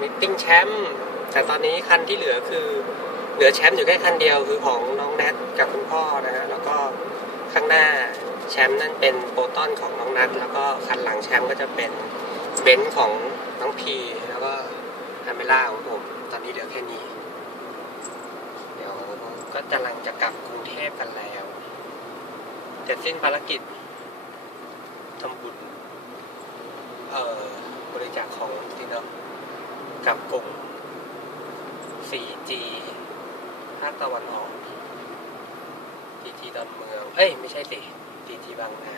มิทติ้งแชมป์แต่ตอนนี้คันที่เหลือคือ เหลือแชมป์อยู่แค่คันเดียวคือของน้องแนทกับคุณพ่อนะฮะแล้วก็ข้างหน้าแชมป์นั่นเป็นโปรตอนของน้องนัทแล้วก็คันหลังแชมป์ก็จะเป็นเบนซ์ของน้องพีแล้วก็อเมล่าของผมตอนนี้เหลือแค่นี้ เดี๋ยวก็กำลังจะกลับกรุงเทพกันแล้วเสร็จสิ้นภารกิจทำบุญเอ่อบริจาคของที่เนาะ กับกลุ่ม 4G ภาคตะวันออก 4G ดอนเมือง เอ้ย ไม่ใช่สิ 4G บางนา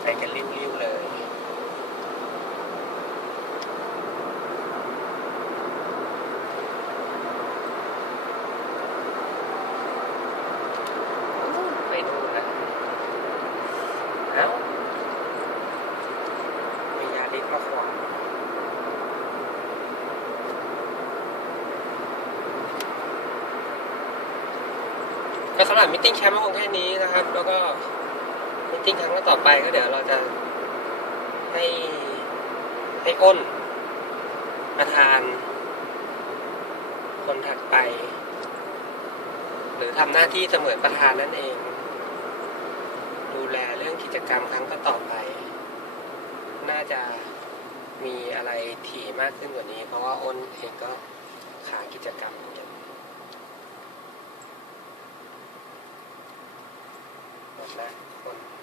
ใช้กันริ้วๆเลย ไปดูนะเอ้ามียาดิสมาขวาง ก็สำหรับมิทติ้งแคมป์คงแค่นี้นะครับ แล้วก็มิทติ้งครั้งต่อไปก็เดี๋ยวเราจะให้ให้อ้นประธาน คนถัดไป หรือทำหน้าที่เสมือนประธานนั่นเอง ดูแลเรื่องกิจกรรมครั้งก็ต่อไป น่าจะมีอะไรถี่มากขึ้นกว่านี้ เพราะว่าอ้นเองก็ขากิจกรรมค่อน หลายคน